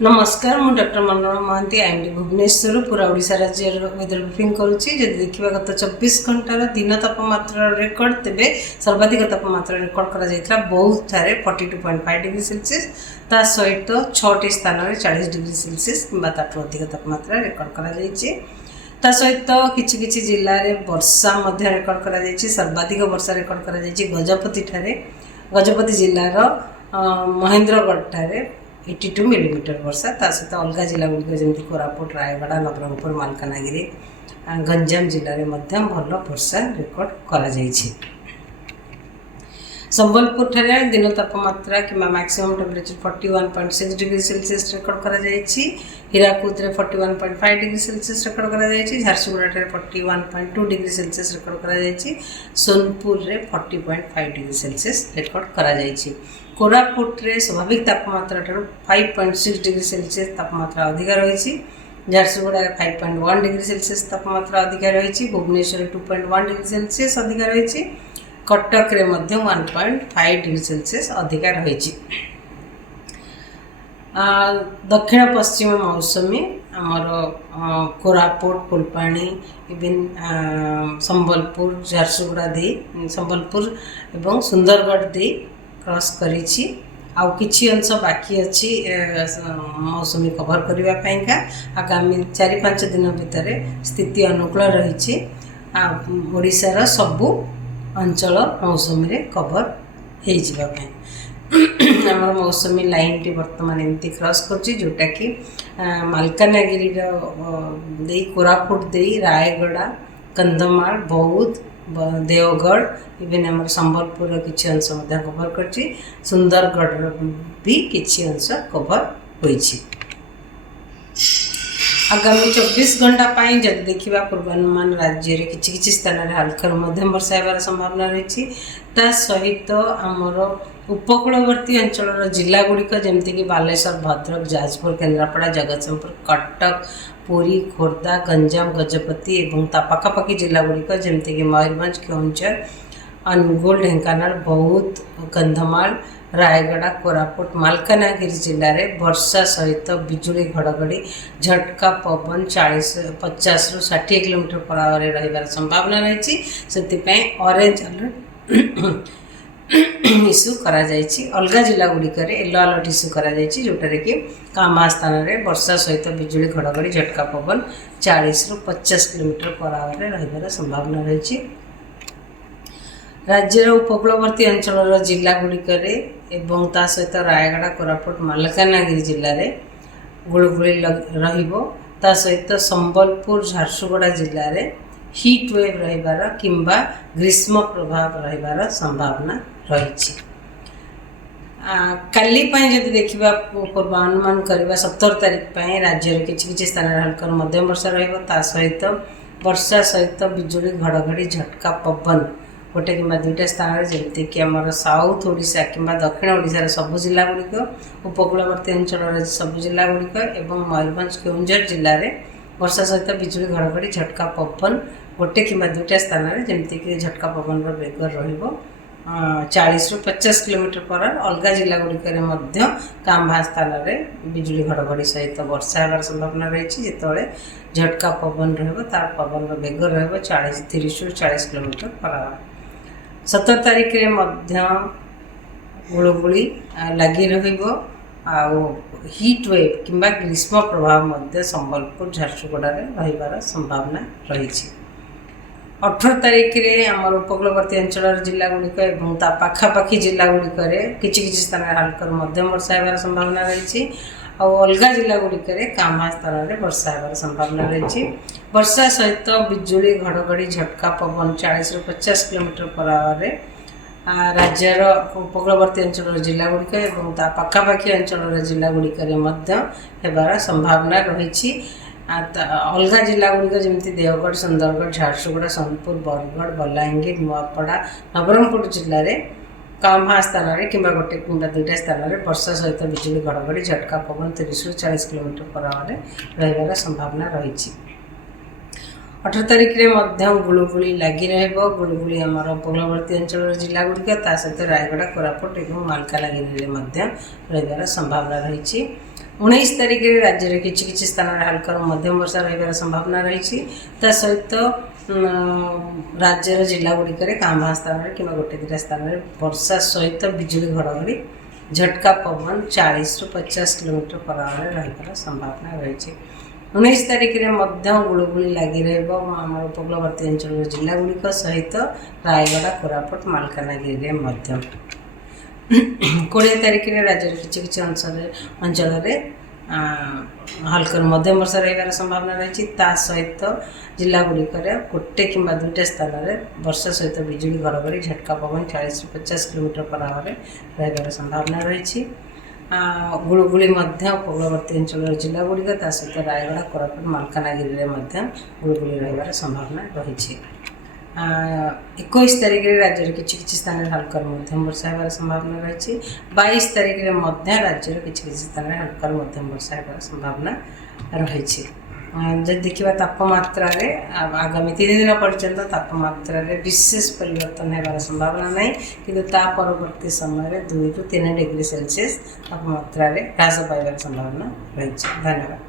नमस्कार मु doctor Manorama Mahanti IMD Bhubaneswar पूरा ओडिशा राज्य वेदर ब्रीफिंग करुच्ची जदि देखा गत 24 घंटार दिन तापमात्रा रेकर्ड तेबे सर्वाधिक तापमात्रा रेकर्ड करा जायतला बहुत ठारे 42.5 डिग्री सेल्सियस ता सहित 6टी स्थान रे 40 डिग्री सेल्सियस किंबा ताठू अधिक तापमात्रा रेकर्ड करा जायछि। ता सहित किछि किछि जिल्ला रे वर्षा मध्य रेकर्ड करा जायछि। सर्वाधिक वर्षा रेकर्ड करा जायछि गजपति ठारे। गजपति जिल्लार महेंद्रगढ़ ठारे 82 मिलीमीटर वर्षा। ता सहित अलग जिला गुड़िक जमी कोरापुट रायगड़ा नवरंगपुर मालकानगिरी गंजाम जिले में भल वर्षा रेकर्ड करा जायछि। संबलपुर ठारे दिन तापमात्रा कि maximum temperature 41.6 degree Celsius record करा जायछि। हीराकुद रे 41.5 डिग्री सेल्सियस रेकर्ड करा जायछि। झारसुगुड़ा ठारे 41.2 डिग्री सेल्सियस रेकर्ड करा जायछि। सोनपुर रे 40.5 डिग्री सेल्सियस रेकर्ड करा जायछि। कोरापुट रे स्वाभाविक तापमात्रा ठारू 5.6 डिग्री सेल्सियस तापमात्रा अधिक रही। झारसुगुड़ा रे 5.1 डिग्री सेल्सियस तापमात्रा अधिक रही। भुवनेश्वर 2.1 डिग्री सेल्सियस अधिक रही। कटक रे 1.5 डिग्री सेल्सियस अधिक रही। दक्षिण पश्चिम मौसमी आमर कोरापुट फुलपाणी इवन संबलपुर झारसुगुड़ा दे संबलपुर एवं सुंदरगढ़ दे क्रॉस करिछि। आउ किछि अंश बाकी अछि मौसमी कवर करबा पाइका। आगामी 4-5 दिन भितर स्थिति अनुकूल रही। ओडिशार सबु अंचल मौसमी रे कवर हो जावाई। आमर मौसमी लाइन टी वर्तमान एमती क्रॉस करछि जोटा कि मालकानगिरी दे कोरापुट दे रायगड़ा कंधमाल बौद्ध देवगढ़ इवन आम संबलपुर किसी अंश कवर कर सुंदरगढ़ भी किसी अंश कवर होइछि। आगामी 24 घंटा जब देखा पूर्वानुमान राज्य में किसी स्थान में हल्का मध्यम वर्षा होबार संभावना रही। ता सहित आमर उपकूलवर्ती अंचल जिला गुड़िक जमीक बालेश्वर भद्रक जाजपुर केन्द्रापड़ा जगतसिंहपुर कटक पुरी खोर्धा गंजाम गजपति एवं ता पाखापाखि जिला गुड़िक जमीक मयूरभंज केउंझर अनुगुल ढेंकानाल बौद्ध कंधमाल रायगड़ा कोरापुट मालकानगिरी जिले में वर्षा सहित बिजुली घड़घड़ी झटका पवन 50 ରୁ 60 किलोमीटर पर आवर रही संभावना रही। से ऑरेंज अलर्ट इश्यू करा जायछि। अलग जिला गुड़िक येलो अलर्ट इश्यू करा जायछि जोटार कि कामा स्थान में वर्षा सहित बिजुली घड़घड़ी झटका पवन 40 ରୁ 50 किलोमीटर पर आवर रही संभावना रही। राज्यर उपकूलवर्ती अंचल जिला गुड़िक एवं ता सहित रायगड़ा कोरापुट मालकानगिरी जिले में गुड़गुड़ी रहिबो। ता सहित संबलपुर झारसुगुड़ा जिले में हीट वेव रहिबार किंबा ग्रीष्म प्रभाव रहिबार संभावना रही। काली जदि देखा पूर्वानुमान करवा 17 तारीख राज्य में किसी स्थान में हल्का मध्यम वर्षा रहा। सहित वर्षा सहित बिजुली घड़घड़ी झटका पवन गोटे कि 2टा स्थान में जमीक आम साउथ ओडिशा कि दक्षिण ओडिशार सबु जिला गुड़िक उपकूलवर्ती अंचल सबु जिला गुड़िक एवं मयूरभंज केउंझर जिले में वर्षा सहित बिजुली घड़घड़ी झटका पवन गोटे कि 2टा स्थान में जमीक झटका पवन बेग रहिबो 40 ରୁ 50 किलोमीटर पर अलग जिला गुड़िक कांभा स्थान में बिजुली घड़घड़ी सहित वर्षा होबार संभावना रही। जिते झटका पवन तार पवन बेग रही 30 ରୁ 40 किलोमीटर पर आवर। 17 तारीख में गुड़गुड़ी लगी रहिबो आउ हीट वेव किंबा ग्रीष्म प्रभाव संबलपुर झारसुगुड़ा रहिबार संभावना रही। 18 तारीख में आमर उपकूलवर्ती अंचल जिला गुड़िक एवं ता पाखापाखि जिला गुड़िक किसी स्थान में हल्का मध्यम वर्षा होबार संभावना रही। अलग जिला गुड़िक कामा स्थान में वर्षा होबार संभावना रही। वर्षा सहित बिजुली घड़घड़ी झटका पवन 40 ରୁ 50 किलोमीटर पर आवर राज्यर उपकूलवर्ती अंचल जिला गुड़िक एवं ता पाखापाखि अंचल जिला गुड़िक होबार संभावना रही। अलग जिला गुड़िक जमी देवगढ़ सुंदरगढ़ झारसुगुड़ा सोनपुर बरगढ़ बलांगीर नुआपड़ा नवरंगपुर जिले में कांभा स्थान में कि गोटे कि 2टा स्थान में वर्षा सहित बिजुली घड़घड़ी झटका पवन 30 ରୁ 40 किलोमीटर पर आवर रहिबार संभावना रही। 18 तारीख में गुड़गुड़ी लगी रहिबो। गुड़गुड़ी आमर उपकूलवर्ती अंचल जिला गुड़िक सहित रायगड़ा कोरापुट और मालकानगिरी रहिबार संभावना रही। उन्नीस तारीख में राज्य में किसी स्थान में हल्का मध्यम वर्षा रही संभावना रही सहित राज्यर जिला गुड़िक कांभा स्थान में कि गोटे दुटा स्थान में वर्षा सहित बिजुली घड़घड़ी झटका पवन 40 ରୁ 50 किलोमीटर पर आवर रही संभावना रही 19 तारीख में मध्यम गुड़गुड़ी लगी रम उपकूलवर्ती अंचल जिला गुड़िक सहित रायगड़ा कोरापुट मालकानगिरी मध्यम 20 तारीख में राज्य किसी अंचल हल्का मध्यम वर्षा रही संभावना रही सहित जिला गुड़िक गोटे कि दुईटा स्थान में वर्षा सहित बिजुली घड़घड़ी झटका पवन 40 ରୁ 50 किलोमीटर पर आवर रही संभावना रही गुड़गुड़ी उपकूलवर्ती अंचल जिला गुड़िक सहित रायगड़ा कोरापुट मालकानगिरी गुड़गुड़ी रही संभावना रही 21 तारीख में राज्य किसी स्थान में हल्का मध्यम वर्षा होगार संभावना रही 22 तारीख में राज्य किसी स्थान में हल्का मध्यम वर्षा होगार संभावना रही जब देखा तापमात्रा आगामी 3 दिन पर्यंत तापमात्रा विशेष परिवर्तन होगार संभावना नहीं किंतु परवर्ती समय 2 ରୁ 3 डिग्री सेल्सियस तापमात्रा ह्रास पाइबार संभावना रही धन्यवाद।